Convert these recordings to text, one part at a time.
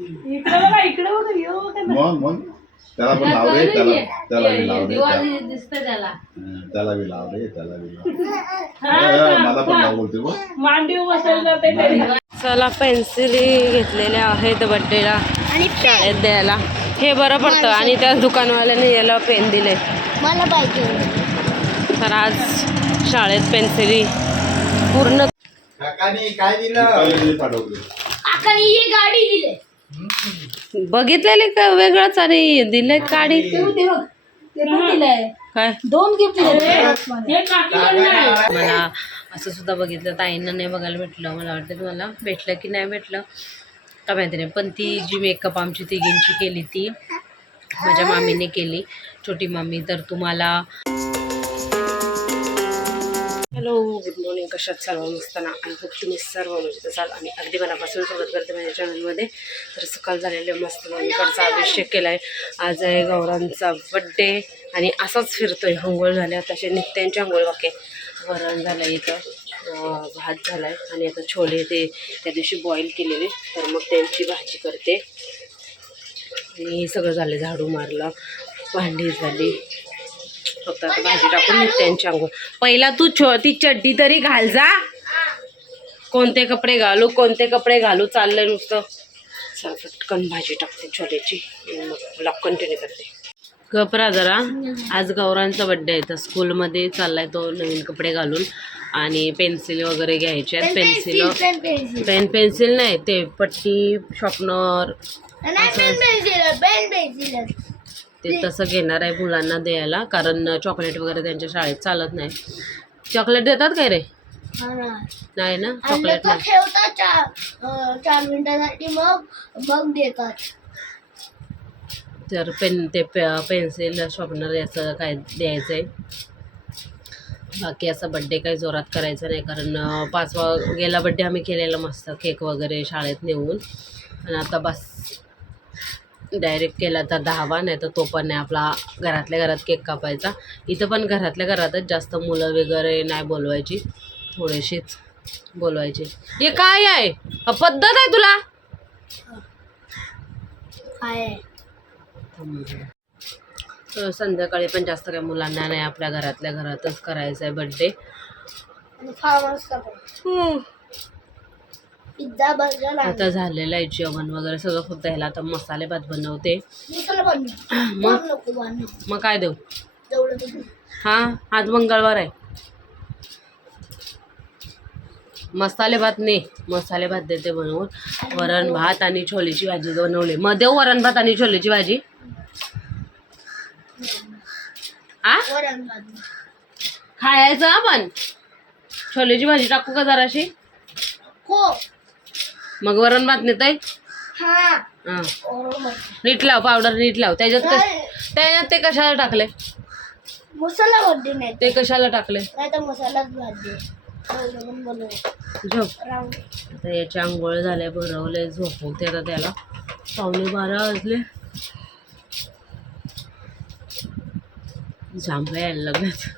इकडे बघा इकडे बघा यो बघा ना. मग मग. त्याला पण लाव रे त्याला त्याला बी लाव रे दिवाळी दिसतं त्याला. हं, त्याला बी लाव रे त्याला बी लाव हा, मला पण लाव बोलते बघ. मांडीव बसायला जाते घरी. चला पेन्सिली घेतलेल्या आहेत बड्डेला. शाळेत द्यायला. हे बरं पडतं. आणि त्या दुकानवाल्याने याला पेन दिले. मला पाहिजे. तर आज शाळेत पेन्सिली पूर्ण काकानी काय दिलं? पाठवलं. आकाने ही गाडी दिली. बघितलेले का वेगळंच आणि दिले काढी काय? दोन गिफ्ट हे. मला असं सुद्धा बघितलं ताईंना नाही बघायला भेटलं. मला वाटतं तुम्हाला भेटलं की नाही भेटलं. का माहिती नाही पण ती जी मेकअप आमची तिघींची केली ती माझ्या मामीने केली. छोटी मामी तर तुम्हाला हॅलो गुड मॉर्निंग. कशात सर्व नसताना आणि खूप तुम्ही सर्व मजेत असाल. आणि अगदी मनापासून स्वागत करते माझ्या चॅनलमध्ये. तर सकाळ झालेले मस्त मम्मीकडचा अभिषेक केला आहे आज आहे गौरांचा बड्डे आणि असाच फिरतोय. हंगोळ झाल्या तसे नित्यांच्या अंघोळ वाक्य वरण झालं आहे इथं भात झाला आहे आणि आता छोले ते त्या दिवशी बॉईल केलेले. तर मग त्यांची भाजी करते. आणि हे सगळं झालं झाडू मारलं. भांडी झाली. फक्त आता भाजी टाकून नित्यांच्या अंघोळ. पहिला तू छो ती चड्डी तरी घाल जा. कोणते कपडे घालू कोणते कपडे घालू चाललंय नुसतं. पटकन भाजी टाकते छोल्याची आणि मग ब्लॉग कंटिन्यू करते. गपरा जरा. आज गौरांचा बड्डे आहे तर स्कूलमध्ये चाललाय तो नवीन कपडे घालून. आणि पेन्सिल वगैरे घ्यायचे आहेत. Pencil pen pencil pen pencil नाही ते पट्टी शॉपनर पेन पेन्सिल ते तसं घेणार आहे मुलांना द्यायला कारण चॉकलेट वगैरे त्यांच्या शाळेत चालत नाही. चॉकलेट देतात काय रे? नाही ना चॉकलेट नाही. ठेवतात चार अं, चार मिनिटासाठी मग मग देतात. तर पेन ते पेन्सिल शॉर्पनर याचं काय द्यायचं आहे बाकी असा बड्डे काही जोरात करायचा नाही कारण पाचवा गेला बड्डे आम्ही केलेला मस्त केक वगैरे शाळेत नेऊन. आणि आता बस डायरेक्ट केला तर दहावा नाही तर तो पण नाही आपला घरातल्या घरात केक कापायचा. इथं पण घरातल्या घरातच जास्त मुलं वगैरे नाही बोलवायची थोडीशीच बोलवायची. हे काय आहे? हा पद्धत आहे तुला? संध्याकाळी पण जास्त काही मुलांना नाही आपल्या घरातल्या घरातच करायचं आहे बड्डे पिझ्झा बर्गर आता झालेलं आहे जेवण वगैरे सगळं फक्त ह्याला आता मसाले भात बनवते. मग? मग काय देऊ? हां आज मंगळवार आहे. मसाले भात ने मसाले भात देते बनवून वरण भात आणि छोलेची भाजी बनवली. मग देऊ वरण भात आणि छोलेची भाजी? आ? खायचं आपण? छोलेची भाजी टाकू का जराशी? हो मग वरण भात नेताय? हा. नीट लाव पावडर नीट लाव. त्याच्यात कश त्याच्यात ते कशाला टाकले मसाला भाजी नाही. ते कशाला टाकले नाही तर मसालाच झोप. आता याची आंघोळ झाल्या भरवले झोपवते आता त्याला. पावणे बारा वाजले. जांभळ्या यायला लागल्यात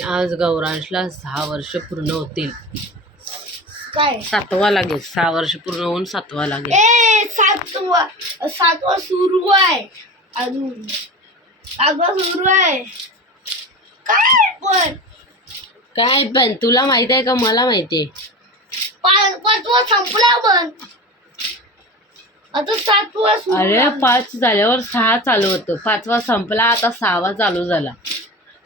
आज गौरांशला सहा वर्ष पूर्ण होतील. काय? सातवा लागेल. सहा वर्ष पूर्ण होऊन सातवा लागेल. ए सातवा सातवा सुरू आहे. अजून. सातवा सुरू आहे. काय पण? काय पण? तुला माहीत आहे का? मला माहिती आहे. पा- पाचवा संपला पण. आता सातवा सुरू अरे आहे. पाच झाल्यावर सहा चालू होतं. पाचवा संपला आता सहावा चालू झाला.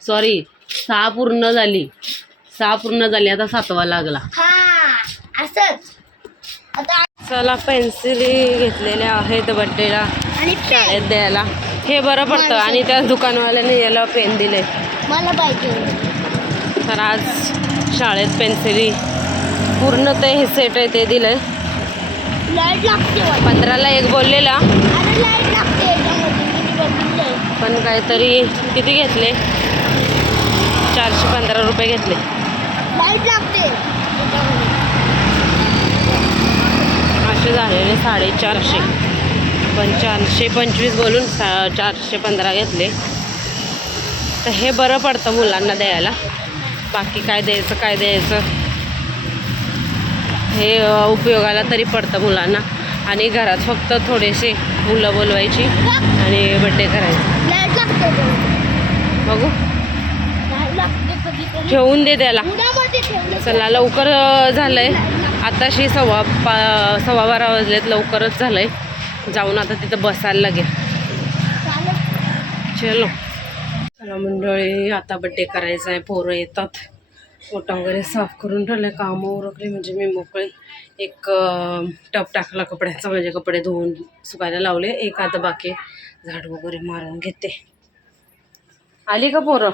सॉरी सहा पूर्ण झाली. सहा पूर्ण झाली आता सातवा लागला. हा असंच. आता चला पेन्सिली घेतलेल्या आहेत बड्डेला आणि शाळेत द्यायला. हे बरं पडतं. आणि त्या दुकानवाल्याने याला पेन दिले. मला पाहिजे. तर आज शाळेत पेन्सिली पूर्ण ते हे सेट आहे ते दिलंय. लाइट लागते वाटतं. पंधराला एक बोललेला. पण काहीतरी किती घेतले? चारशे पंधरा रुपये घेतले. लाइट लागते. याच्यामध्ये. असे झालेले साडेचारशे. पण चारशे पंचवीस बोलून सा चारशे पंधरा घेतले. तर हे बरं पडतं मुलांना द्यायला. बाकी काय द्यायचं काय द्यायचं? हे उपयोगाला तरी पडतं मुलांना. आणि घरात फक्त थोडेसे मुलं बोलवायची आणि बड्डे करायचा. बघू. ठेवून दे त्याला. चला लवकर झालंय. आताशी सव्वा पा सव्वा बारा वाजलेत लवकरच झालंय. जाऊन आता तिथं बसायला लागेल. चलो. चला मंडळी आता बड्डे करायचा आहे. पोरं येतात. ओटा वगैरे साफ करून ठेवलं कामं उरकली म्हणजे मी मोकळे. एक टब टाकला कपड्याचा म्हणजे कपडे धुवून सुकायला लावले. एक आता बाकी. झाड वगैरे मारून घेते. आली का पोरं?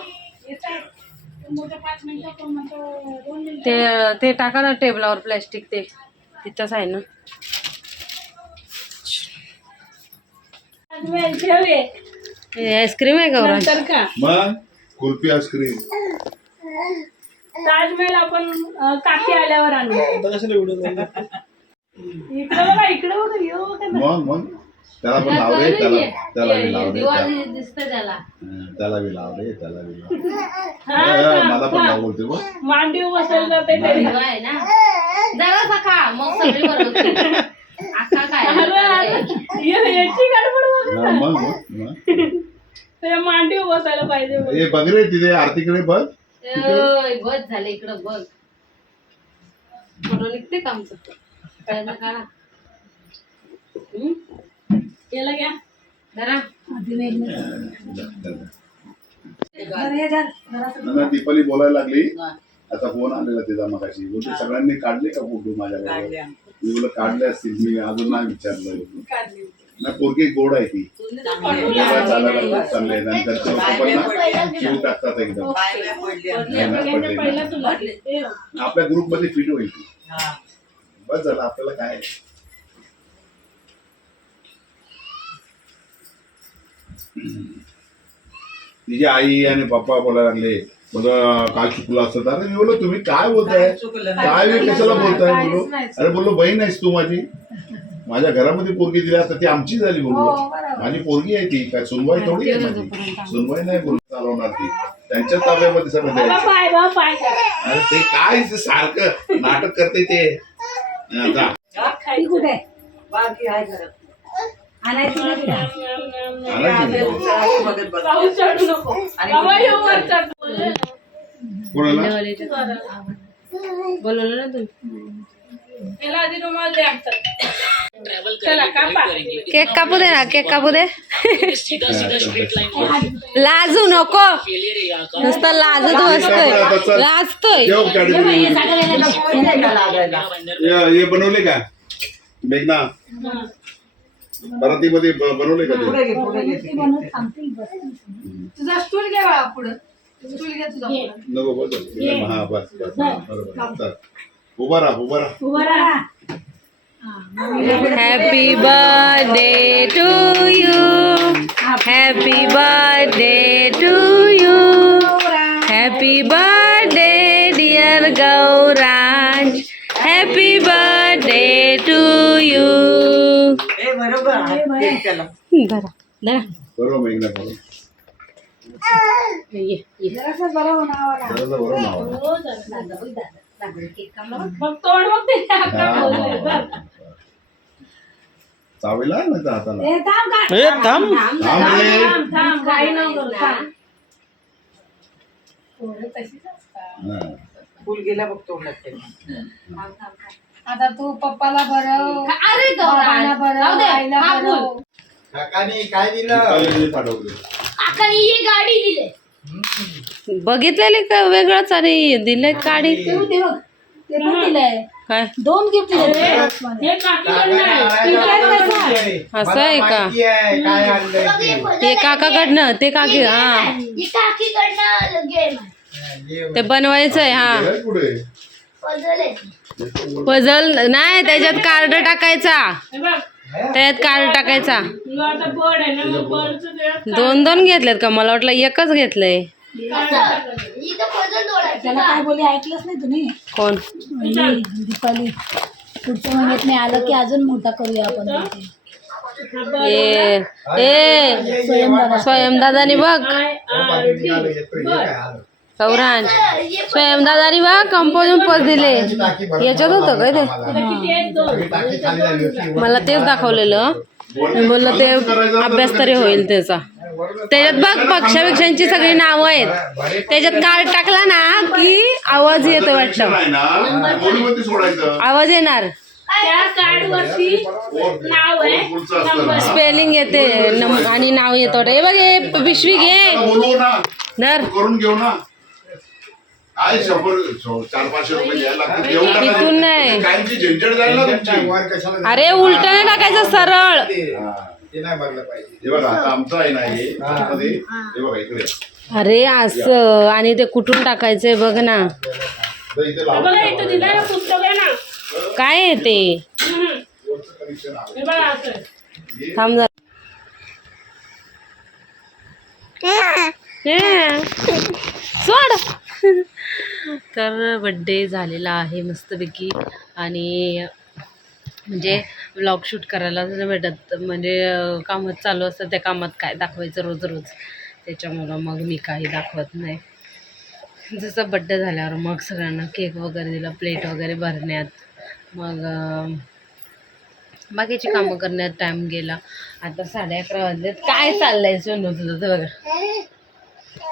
ते ते टाका ना टेबलावर प्लॅस्टिक ते. तिथंच आहे ना. हे आईस्क्रीम आहे का वरात? नंतर का? मग? कुल्फी आईस्क्रीम. ताजमहल आपण अं, काकी आल्यावर आणू. इकडे बघा इकडे बघा यो बघा ना. मग मग? त्याला पण लाव रे त्याला त्याला बी लाव रे त्या- दिसतं त्याला. हं, त्याला बी लाव रे त्याला बी लाव हा, ए, मला पण लाव बोलते बघ. मांडीव बसायला जाते तरी. आहे ना. खा मग सगळी बरोबर आता अरे, आता यो- याची गडबड बघा हा, मग मग मग. त्या मांडीव बसायला पाहिजे बघ. ए बघ रे तिथे आरतीकडे बघ. बस झालं इकडं बघ. फोटो निघते का आमचं? काय ना काढा हम्म? याला घ्या दीपाली बोलायला लागली. आता फोन आलेला तिचा मगाशी. बोलते सगळ्यांनी काढले का फोटो माझ्याकडे मी बोल काढले असतील. मी अजून नाही विचारलं. ना पोरगी गोड आहे ती. चालायला नंतर टाकतात एकदम. आपल्या ग्रुपमध्ये फिट होईल ती. बस झालं आपल्याला काय तिची आई आणि पप्पा बोलायला लागले. बघा काय चुकलं असतं. अरे मी बोललो तुम्ही काय बोलताय? काय मी कशाला बोलताय बोललो अरे बोललो बहीण आहेस तू माझी. माझ्या घरामध्ये पोरगी दिली आता ती आमची झाली बोललो. माझी पोरगी आहे ती. काय सुनवाई थोडी आहे माझी. सुनवाई नाही बोल चालवणार ती. त्यांच्या ताब्यामध्ये सगळं द्यायचं. अरे ते काय ते सारखं नाटक करते ते. हा, जा. खायचं. आणायची नाही. पाऊस चढू नको बाबा येऊ वर चढ. बोलले ना. कोणाला बोलवलं ना तुम्ही याला आधी रुमाल द्या चला कापा केक कापू दे ना केक कापू दे लाजू नको नुसतं लाजत बसतोय लाजतोय ठेव कॅडबरी. हे- बनवले का मेघना परातीमध्ये बनवले का ते तुझा स्टूल घे बाळा पुढं. स्टूल घे तुझा पुढं. नको बस हा बस बस. बरोबर. चल. उभा राहा उभा राहा. उभा राहा. Happy birthday to you happy birthday to you happy birthday धरा धरा ये ये जरासं बरोबर नाव आहे. जरा. मग तोंड बघ ते आता बोलले. बघ. चावीला आहे ना त्या हाताला ए, थांब का? थांब रे थांब थांब काही नको करू, थांब. पोरं तशीच असतात. हा. फुल गेला बघ तोंडात आता तू पप्पाला बरं अरे बाबांना आईला काकानी काय दिलं? काकाने ही गाडी दिली. बघितलेली का वेगळंच आणि दिलंय काढी ते बघ. ते पण दिलंय. काय? दोन गिफ्ट दिले. हे काकीकडनं आहे. असं आहे का? ते. काकाकडनं ते काकी हा ही काकीकडनं गेम ते बनवायचं आहे हा. पुढे. पजल आहे पझल नाही त्याच्यात कार्ड टाकायचा. हे बघ त्याच्यात कार्ड टाकायचा. तुला आता बर्ड आहे ना मग बर्डचं ते दोन दोन घेतलेत का? मला वाटलं एकच घेतलंय. त्याला काय बोली ऐकलंच नाही तुम्ही कोण? दीपाली. पुढच्या महिन्यात नाही आलं की अजून मोठा करूया आपण ए स्वयंदादानी बघ. सौरांश स्वयं डी स्वयंदादानी बा कंपोजून पद दिले. याच्यात होतं काय ते? मला तेच दाखवलेलं. मी बोललं ते अभ्यास तरी होईल त्याचा. त्याच्यात बघ पक्षापेक्षांची सगळी नावं आहेत. त्याच्यात कार्ड टाकला ना की आवाज येतो वाटतं. आवाज येणार. स्पेलिंग येते नम- आणि नाव येतो हे बघ हे पिशवी घे. धर. करून घेऊ ना. काय शंभर शो- चार पाचशे रुपये द्यायला लागतील देऊ टाका. इथून नाही. कायमची झंझट जाईल ना तुमची. अरे उलट नाही टाकायचं सरळ. हा. हे बघा आता आमचं आहे ना हे त्यामध्ये हे. बघा इकडे. अरे असं. आणि ते कुठून टाकायचंय बघ ना. तर इथे लावून बघा इथं दिलंय ना पुस्तक आहे ना. काय आहे ते? हम्म. वरचं connection आहे. हे बघा असं थांब जरा. हे. सोड. तर बड्डे झालेला आहे मस्तपैकी. आणि म्हणजे व्लॉग शूट करायला नाही भेटत म्हणजे कामच चालू असतं त्या कामात काय दाखवायचं रोज रोज. त्याच्यामुळं मग मी काही दाखवत नाही. जसं बड्डे झाल्यावर मग सगळ्यांना केक वगैरे दिला प्लेट वगैरे भरण्यात. मग बाकीची कामं करण्यात टाइम गेला. आता साडे अकरा वाजलेत. काय चाललंय सोनू तुझं ते बघा.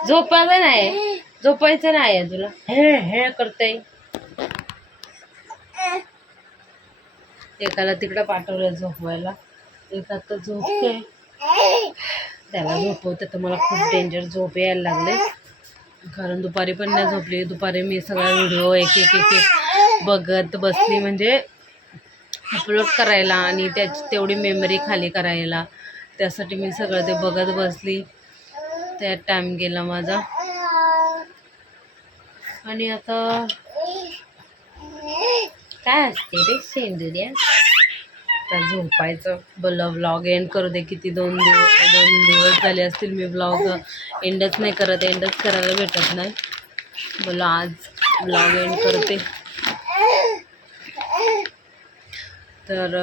झोपायचं नाही. झोपायचं नाही आहे तुला. हे हे करते. एकाला तिकडं पाठवलं झोपवायला. एका तर झोपते. त्याला झोपवते तर मला खूप डेंजर झोप यायला लागले. कारण दुपारी पण नाही झोपली. दुपारी मी सगळा व्हिडिओ एक एक एक एक बघत बसली म्हणजे अपलोड करायला आणि त्याची तेवढी मेमरी खाली करायला. त्यासाठी मी सगळं ते बघत बसली. त्यात टाईम गेला माझा. आणि आता काय असते रे सेंद्रिया? आता झोपायचं. बोललं व्लॉग एंड करू दे किती दोन दिवस दोन दिवस झाले असतील मी ब्लॉग एंडच नाही करत एंडच करायला भेटत नाही. बोला आज व्लॉग एंड करते. तर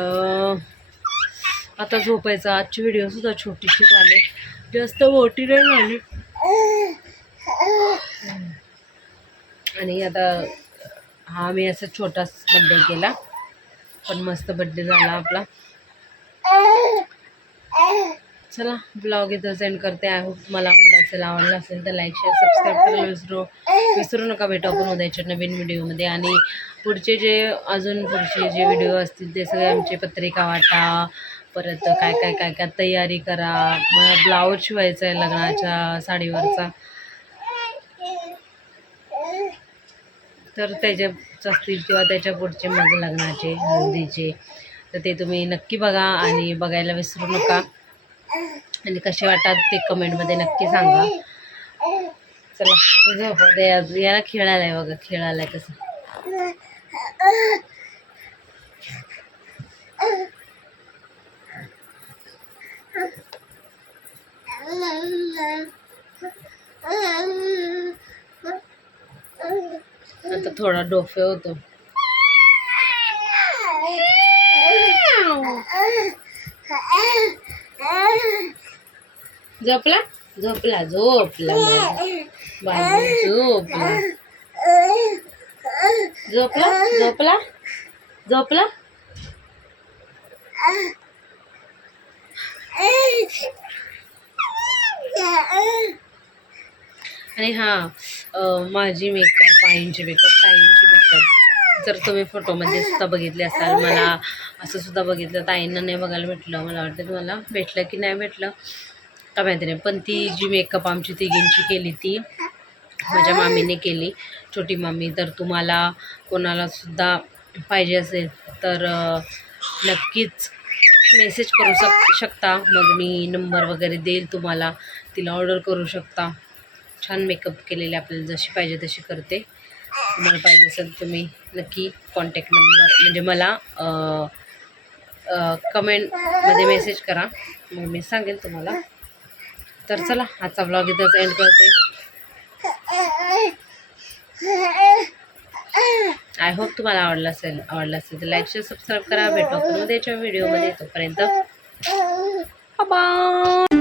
आता झोपायचं. आजची व्हिडिओसुद्धा छोटीशी झाली. जास्त मोठी नाही झाली. आणि आता हा मी असा छोटाच बड्डे केला. पण मस्त बड्डे झाला आपला. चला ब्लॉग इथं सेंड करते. आय होप तुम्हाला आवडलं असेल आवडलं असेल तर लाईक शेअर सबस्क्राईब करायला विसरू विसरू नका भेटू आपण उद्याच्या नवीन व्हिडिओमध्ये आणि पुढचे जे अजून पुढचे जे व्हिडिओ असतील ते सगळे आमचे पत्रिका वाटा परत काय काय काय काय तयारी करा. मला ब्लाऊज शिवायचा आहे लग्नाच्या साडीवरचा. तर त्याच्याच असतील किंवा त्याच्या पुढचे मग लग्नाचे हळदीचे तर ते तुम्ही नक्की बघा आणि बघायला विसरू नका. आणि कसे वाटतात ते कमेंटमध्ये नक्की सांगा. चला झोप याला खेळायला आहे बघा खेळायला आहे कसं आता थोडा डोफे होतो. झोपला? झोपला झोपला बाबू. झोपला? झोपला? झोपला? झोपला? आणि हां माझी मेकअप आईंची मेकअप ताईंची मेकअप जर तुम्ही फोटोमध्ये सुद्धा बघितले असाल मला असं सुद्धा बघितलं ताईंना नाही बघायला भेटलं मला वाटतं तुम्हाला भेटलं की नाही भेटलं का माहिती नाही पण ती जी मेकअप आमची तिघींची केली ती माझ्या मामीने केली. छोटी मामी तर तुम्हाला कोणाला सुद्धा पाहिजे असेल तर नक्कीच मेसेज करू शक शकता. मग मी नंबर वगैरे देईल तुम्हाला. तिला ऑर्डर करू शकता. छान मेकअप केलेले आपल्याला जशी पाहिजे तशी करते. तुम्हाला पाहिजे असेल तुम्ही नक्की कॉन्टॅक्ट नंबर म्हणजे मला कमेंटमध्ये मेसेज करा. मग मी सांगेन तुम्हाला. तर चला आजचा ब्लॉग इथंच एंड करते. आय होप तुम्हाला आवडलं असेल आवडलं असेल तर लाईक शेअर सबस्क्राईब करा. भेटू आपण उद्याच्या व्हिडिओमध्ये तोपर्यंत बाय